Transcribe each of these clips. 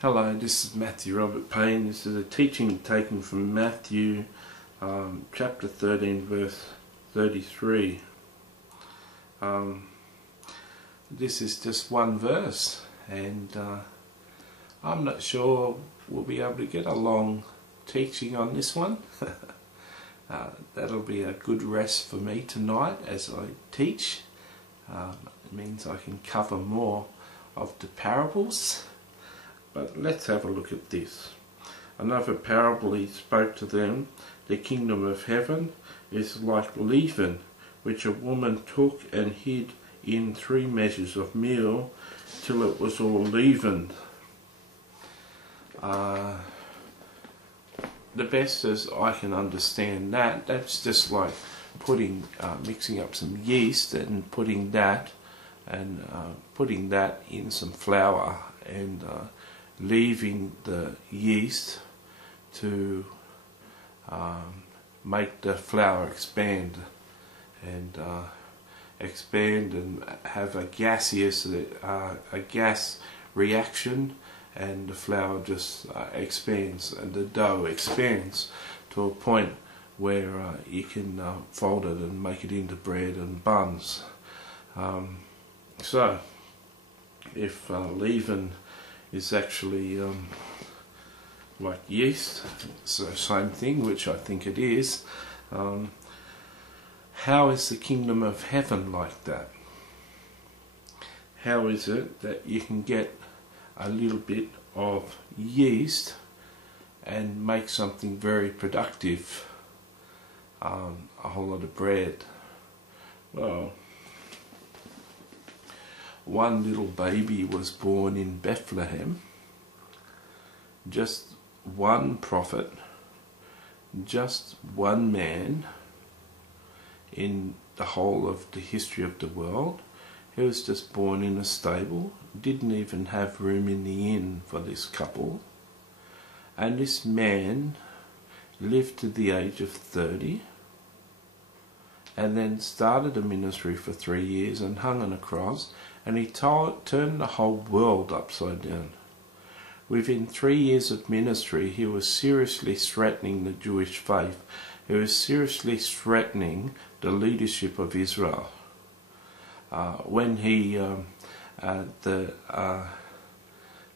Hello, this is Matthew Robert Payne. This is a teaching taken from Matthew chapter 13 verse 33. This is just one verse, and I'm not sure we'll be able to get a long teaching on this one. That'll be a good rest for me tonight as I teach. It means I can cover more of the parables. But let's have a look at this. Another parable he spoke to them, the kingdom of heaven is like leaven, which a woman took and hid in 3 measures of meal till it was all leavened. The best as I can understand that's just like putting, mixing up some yeast and putting that in some flour and leaving the yeast to make the flour expand and have a gaseous gas reaction, and the flour just expands and the dough expands to a point where you can fold it and make it into bread and buns. So if leaven is actually like yeast, it's the same thing, which I think it is. How is the kingdom of heaven like that? How is it that you can get a little bit of yeast and make something very productive, a whole lot of bread? Well, one little baby was born in Bethlehem, just one prophet, just one man in the whole of the history of the world. He was just born in a stable, didn't even have room in the inn for this couple, and this man lived to the age of 30 and then started a ministry for 3 years and hung on a cross, and he turned the whole world upside down. Within 3 years of ministry, he was seriously threatening the Jewish faith. He was seriously threatening the leadership of Israel. When the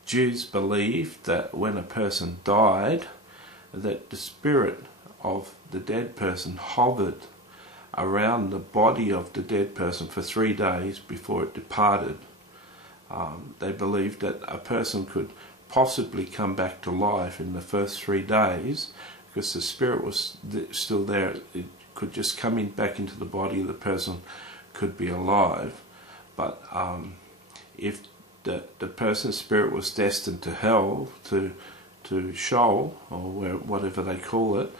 Jews believed that when a person died, that the spirit of the dead person hovered around the body of the dead person for 3 days before it departed. They believed that a person could possibly come back to life in the first 3 days because the spirit was still there. It could just come back into the body of the person, could be alive. But if the person's spirit was destined to hell, to Sheol, or whatever they call it,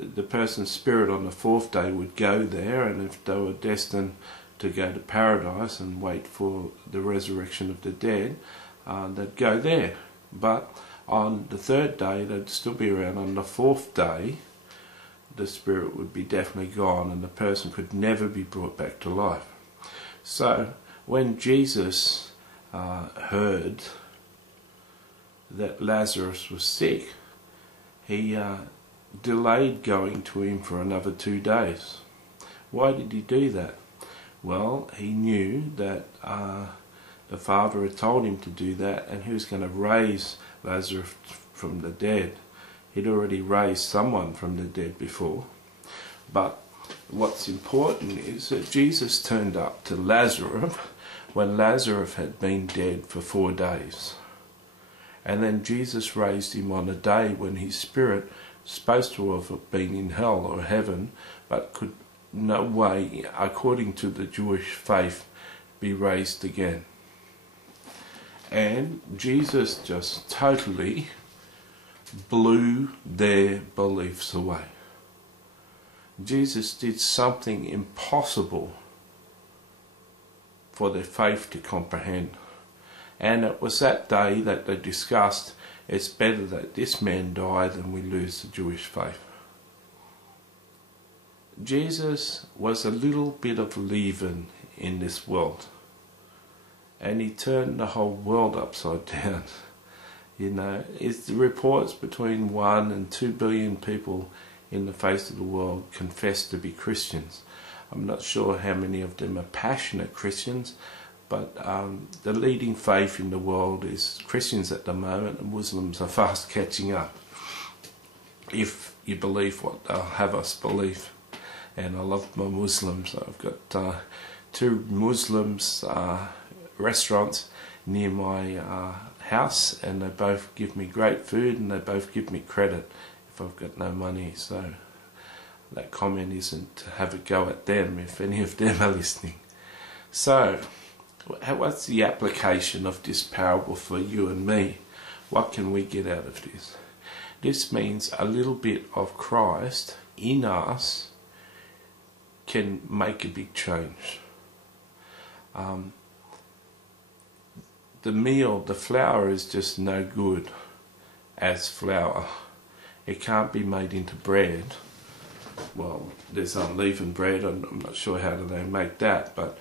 the person's spirit on the 4th day would go there, and if they were destined to go to paradise and wait for the resurrection of the dead, they'd go there. But on the 3rd day they'd still be around. On the 4th day the spirit would be definitely gone, and the person could never be brought back to life. So when Jesus heard that Lazarus was sick, he delayed going to him for another 2 days. Why did he do that? Well, he knew that the Father had told him to do that, and he was going to raise Lazarus from the dead. He'd already raised someone from the dead before. But what's important is that Jesus turned up to Lazarus when Lazarus had been dead for 4 days. And then Jesus raised him on a day when his spirit, supposed to have been in hell or heaven, but could no way, according to the Jewish faith, be raised again. And Jesus just totally blew their beliefs away. Jesus did something impossible for their faith to comprehend. And it was that day that they discussed, it's better that this man die than we lose the Jewish faith. Jesus was a little bit of leaven in this world. and he turned the whole world upside down. You know, it's the reports between 1 and 2 billion people in the face of the world confess to be Christians. I'm not sure how many of them are passionate Christians, but the leading faith in the world is Christians at the moment, and Muslims are fast catching up, if you believe what they'll have us believe. And I love my Muslims. I've got 2 Muslims restaurants near my house, and they both give me great food, and they both give me credit if I've got no money. So that comment isn't to have a go at them, if any of them are listening. So what's the application of this parable for you and me? What can we get out of this? This means a little bit of Christ in us can make a big change. The meal, the flour, is just no good as flour. It can't be made into bread. Well, there's unleavened bread. I'm not sure how do they make that, but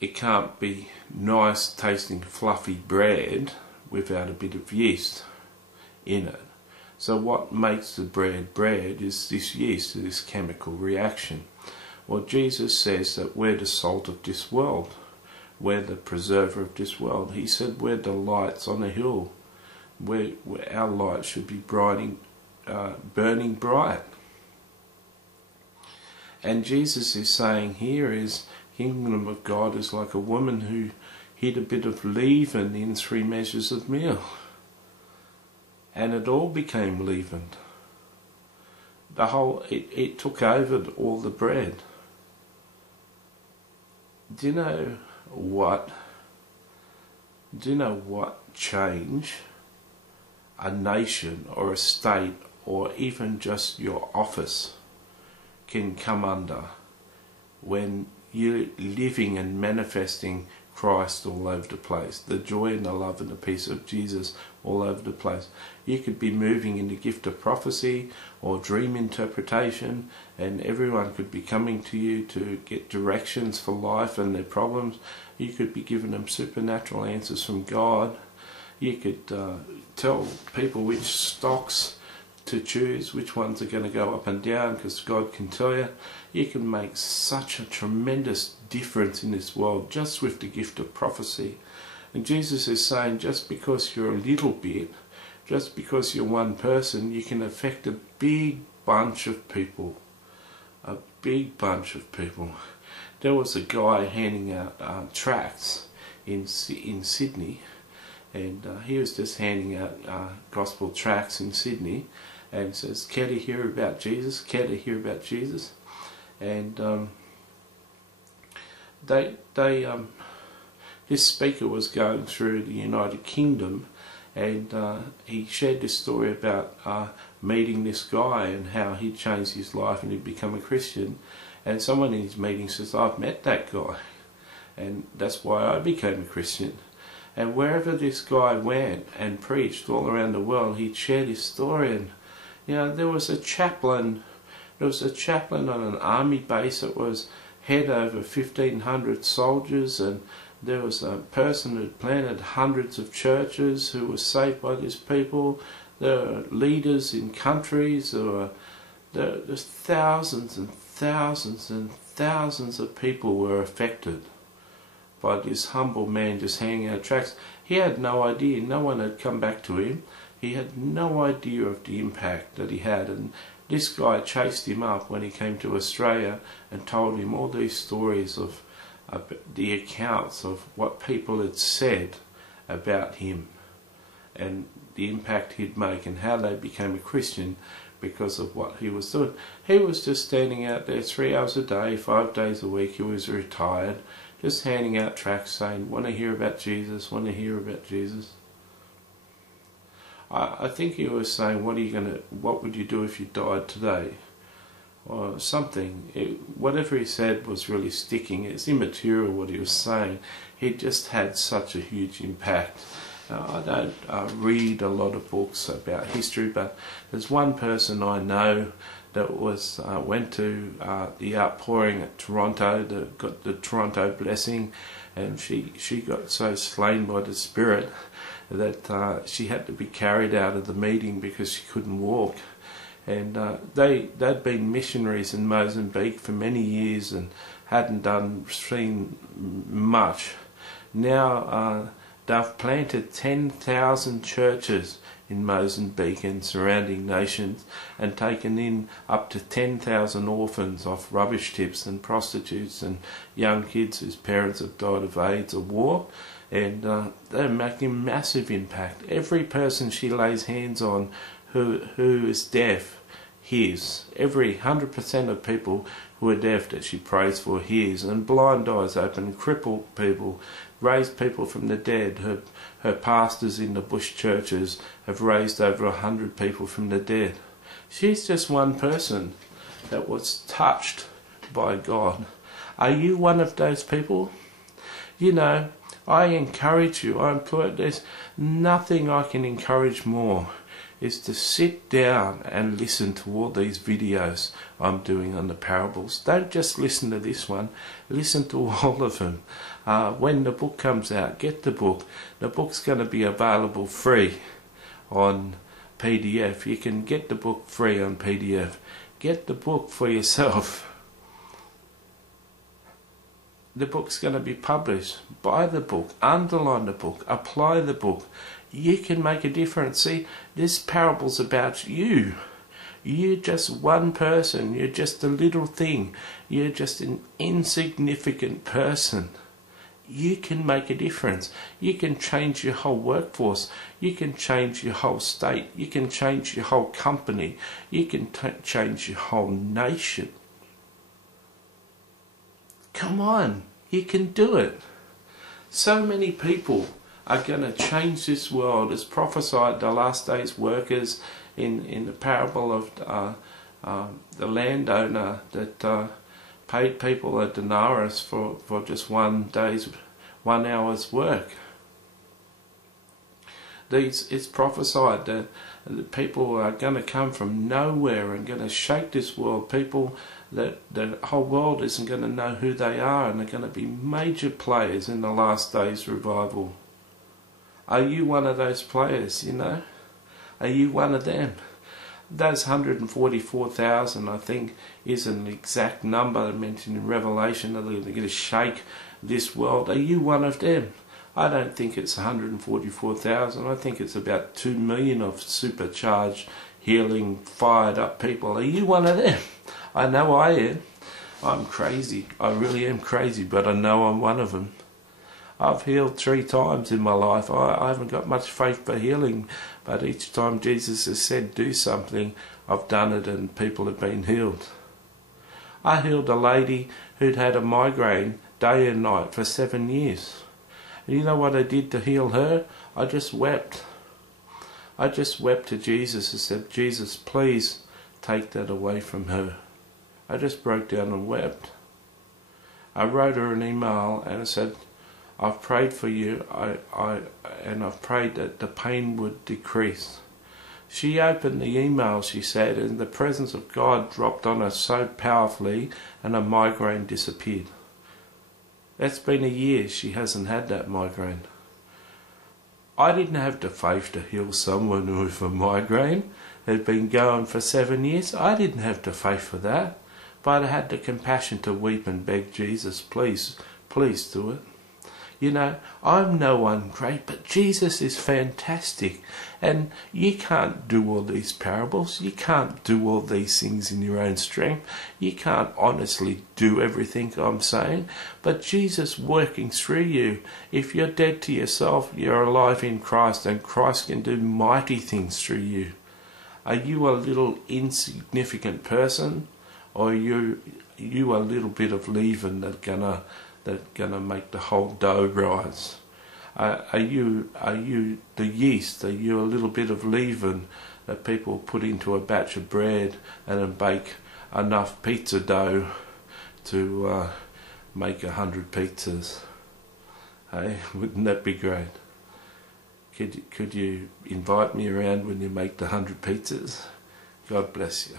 it can't be nice tasting fluffy bread without a bit of yeast in it. So what makes the bread bread is this yeast, this chemical reaction. Well, Jesus says that we're the salt of this world. We're the preserver of this world. He said we're the lights on a hill. Where our light should be burning bright. And Jesus is saying here is, kingdom of God is like a woman who hid a bit of leaven in 3 measures of meal, and it all became leavened. The whole it took over all the bread. Do you know what change a nation or a state or even just your office can come under when you're living and manifesting Christ all over the place, the joy and the love and the peace of Jesus all over the place? You could be moving in the gift of prophecy or dream interpretation, and everyone could be coming to you to get directions for life and their problems. You could be giving them supernatural answers from God. You could tell people which stocks to choose, which ones are going to go up and down, because God can tell you. You can make such a tremendous difference in this world just with the gift of prophecy. And Jesus is saying, just because you're a little bit, just because you're one person, you can affect a big bunch of people. A big bunch of people. There was a guy handing out tracts in Sydney, and he was just handing out gospel tracts in Sydney, and says, care to hear about Jesus? Care to hear about Jesus? And this speaker was going through the United Kingdom, and he shared this story about meeting this guy and how he'd changed his life and he'd become a Christian. And someone in his meeting says, I've met that guy, and that's why I became a Christian. And wherever this guy went and preached all around the world, he'd shared his story. And you know, there was a chaplain on an army base that was head over 1,500 soldiers, and there was a person who planted hundreds of churches who was saved by these people. There were leaders in countries. There's thousands and thousands and thousands of people were affected by this humble man just handing out tracts. He had no idea. No one had come back to him. He had no idea of the impact that he had. And this guy chased him up when he came to Australia and told him all these stories of the accounts of what people had said about him and the impact he'd make and how they became a Christian because of what he was doing. He was just standing out there 3 hours a day, 5 days a week. He was retired, just handing out tracts saying, want to hear about Jesus, want to hear about Jesus. I think he was saying, what would you do if you died today? Or something. Whatever he said was really sticking. It's immaterial what he was saying. He just had such a huge impact. I don't read a lot of books about history, but there's one person I know that went to the outpouring at Toronto, got the Toronto blessing, and she got so slain by the Spirit that she had to be carried out of the meeting because she couldn't walk. And they'd been missionaries in Mozambique for many years and hadn't seen much. Now they've planted 10,000 churches in Mozambique and surrounding nations, and taken in up to 10,000 orphans off rubbish tips and prostitutes and young kids whose parents have died of AIDS or war. And they're making massive impact. Every person she lays hands on who is deaf hears. Every 100% of people who are deaf that she prays for hears. And blind eyes open, crippled people, raised people from the dead. Her pastors in the bush churches have raised over 100 people from the dead. She's just one person that was touched by God. Are you one of those people? You know, I encourage you, there's nothing I can encourage more is to sit down and listen to all these videos I'm doing on the parables. Don't just listen to this one, listen to all of them. When the book comes out, get the book. The book's going to be available free on PDF. You can get the book free on PDF. Get the book for yourself. The book's going to be published. Buy the book, underline the book, apply the book. You can make a difference. See, this parable's about you. You're just one person. You're just a little thing. You're just an insignificant person. You can make a difference. You can change your whole workforce. You can change your whole state. You can change your whole company. You can change your whole nation. Come on, you can do it. So many people are going to change this world, as prophesied the last day's workers in the parable of the landowner that paid people a denarius for just 1 hour's work. It's prophesied that people are going to come from nowhere and going to shake this world. People that the whole world isn't going to know who they are, and they're going to be major players in the last days revival. Are you one of those players, you know? Are you one of them? Those 144,000, I think, is an exact number mentioned in Revelation. They're going to shake this world. Are you one of them? I don't think it's 144,000. I think it's about 2 million of supercharged, healing, fired up people. Are you one of them? I know I am. I'm crazy. I really am crazy, but I know I'm one of them. I've healed 3 times in my life. I haven't got much faith for healing, but each time Jesus has said do something, I've done it and people have been healed. I healed a lady who'd had a migraine day and night for 7 years. And you know what I did to heal her? I just wept. I just wept to Jesus and said, Jesus, please take that away from her. I just broke down and wept. I wrote her an email and I said, I've prayed for you, and I've prayed that the pain would decrease. She opened the email, she said, and the presence of God dropped on her so powerfully and her migraine disappeared. That's been a year she hasn't had that migraine. I didn't have the faith to heal someone with a migraine that had been going for 7 years. I didn't have the faith for that. But I had the compassion to weep and beg Jesus, please, please do it. You know, I'm no one great, but Jesus is fantastic. And you can't do all these parables. You can't do all these things in your own strength. You can't honestly do everything I'm saying. But Jesus working through you. If you're dead to yourself, you're alive in Christ, and Christ can do mighty things through you. Are you a little insignificant person? Or are you a little bit of leaven that's gonna make the whole dough rise? Are you the yeast? Are you a little bit of leaven that people put into a batch of bread and then bake enough pizza dough to make 100 pizzas? Hey, wouldn't that be great? Could you invite me around when you make the 100 pizzas? God bless you.